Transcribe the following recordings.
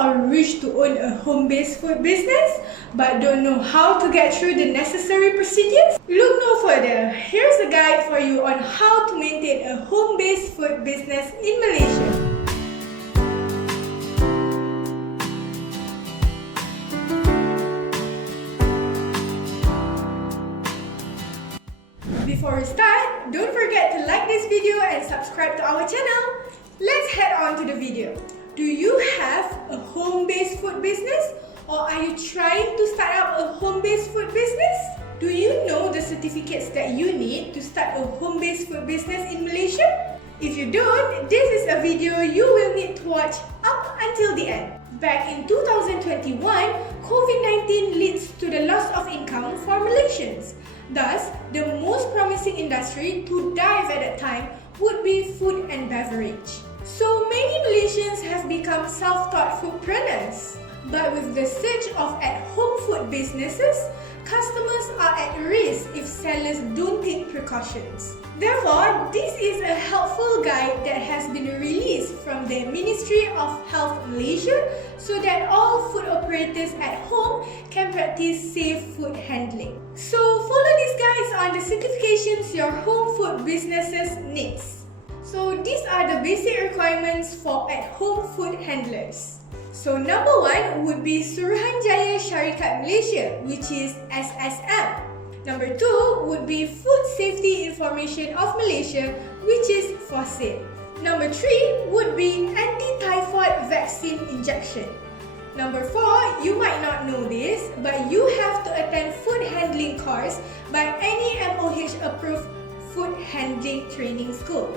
or wish to own a home-based food business but don't know how to get through the necessary procedures? Look no further. Here's a guide for you on how to maintain a home-based food business in Malaysia. Before we start, don't forget to like this video and subscribe to our channel. Let's head on to the video. Do you have a home-based food business, or are you trying to start up a home-based food business? Do you know the certificates that you need to start a home-based food business in Malaysia? If you don't, this is a video you will need to watch up until the end. Back in 2021, COVID-19 leads to the loss of income for Malaysians. Thus, the most promising industry to dive at that time would be food and beverage. So many Malaysians have become self-taught foodpreneurs. But with the surge of at-home food businesses, customers are at risk if sellers don't take precautions. Therefore, this is a helpful guide that has been released from the Ministry of Health Malaysia so that all food operators at home can practice safe food handling. So follow these guides on the certifications your home food businesses needs. So these are the basic requirements for at-home food handlers. So number 1 would be Suruhanjaya Syarikat Malaysia, which is SSM. Number 2 would be Food Safety Information of Malaysia, which is FOSIM. Number 3 would be anti-typhoid vaccine injection. Number 4, you might not know this, but you have to attend food handling course by any MOH approved food handling training school.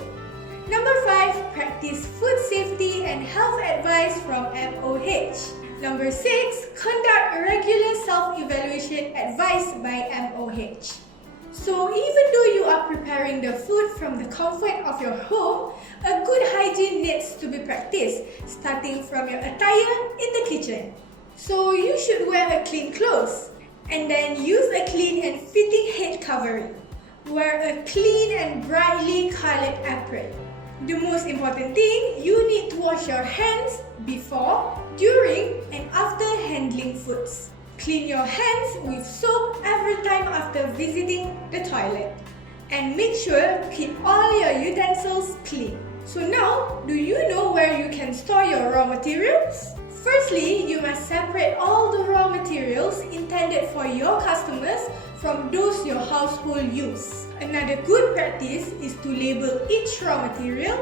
Number 5, practice food safety and health advice from MOH. Number 6, conduct regular self-evaluation advised by MOH. So even though you are preparing the food from the comfort of your home, a good hygiene needs to be practiced, starting from your attire in the kitchen. So you should wear a clean clothes, and then use a clean and fitting head covering. Wear a clean and brightly colored apron. The most important thing, you need to wash your hands before, during, and after handling foods. Clean your hands with soap every time after visiting the toilet. And make sure keep all your utensils clean. So now, do you know where you can store your raw materials? Firstly, you must separate all the raw materials intended for your customers from those your household use. Another good practice is to label each raw material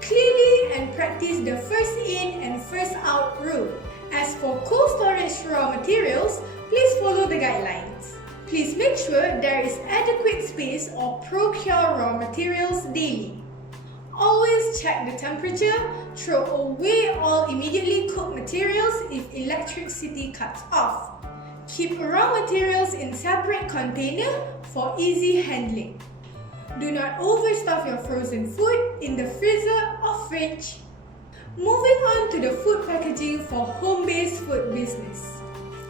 clearly and practice the first in and first out rule. As for cold storage raw materials, please follow the guidelines. Please make sure there is adequate space or procure raw materials daily. Always check the temperature, throw away all immediately cooked materials if electricity cuts off. Keep raw materials in separate container for easy handling. Do not overstuff your frozen food in the freezer or fridge. Moving on to the food packaging for home-based food business.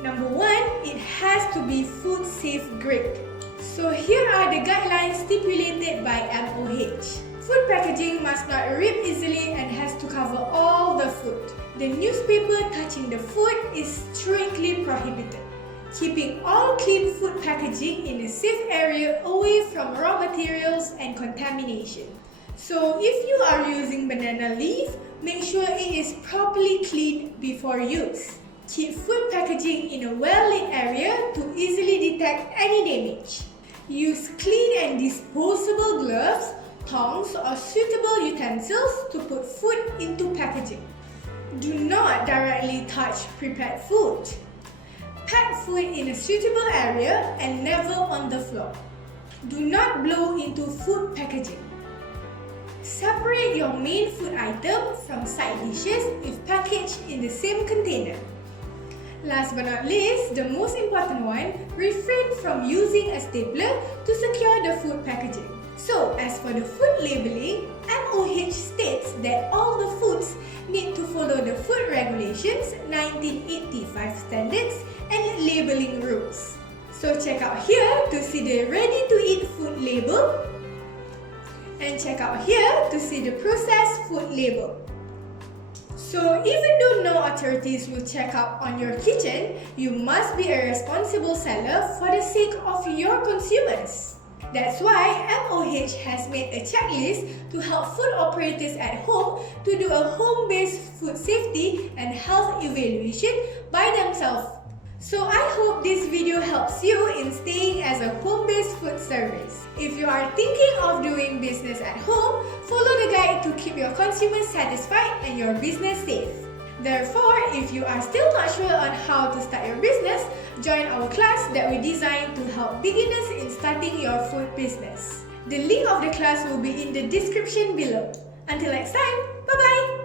Number 1, it has to be food safe grade. So here are the guidelines stipulated by MOH. Food packaging must not rip easily and has to cover all the food. The newspaper touching the food is strictly prohibited. Keeping all clean food packaging in a safe area away from raw materials and contamination. So if you are using banana leaf, make sure it is properly cleaned before use. Keep food packaging in a well-lit area to easily detect any damage. Use clean and disposable gloves, tongs or suitable utensils to put food into packaging. Do not directly touch prepared food. Pack food in a suitable area and never on the floor. Do not blow into food packaging. Separate your main food item from side dishes if packaged in the same container. Last but not least, the most important one, refrain from using a stapler to secure the food packaging. So, as for the food labeling, MOH states that all the foods need to follow the Food Regulations 1985 standards and labeling rules. So check out here to see the ready-to-eat food label and check out here to see the processed food label. So even though no authorities will check up on your kitchen, you must be a responsible seller for the sake of your consumers. That's why MOH has made a checklist to help food operators at home to do a home-based food safety and health evaluation by themselves. So I hope this video helps you in staying as a home-based food service. If you are thinking of doing business at home, follow the guide to keep your consumers satisfied and your business safe. Therefore, if you are still not sure on how to start your business, join our class that we designed to help beginners in starting your food business. The link of the class will be in the description below. Until next time, bye-bye!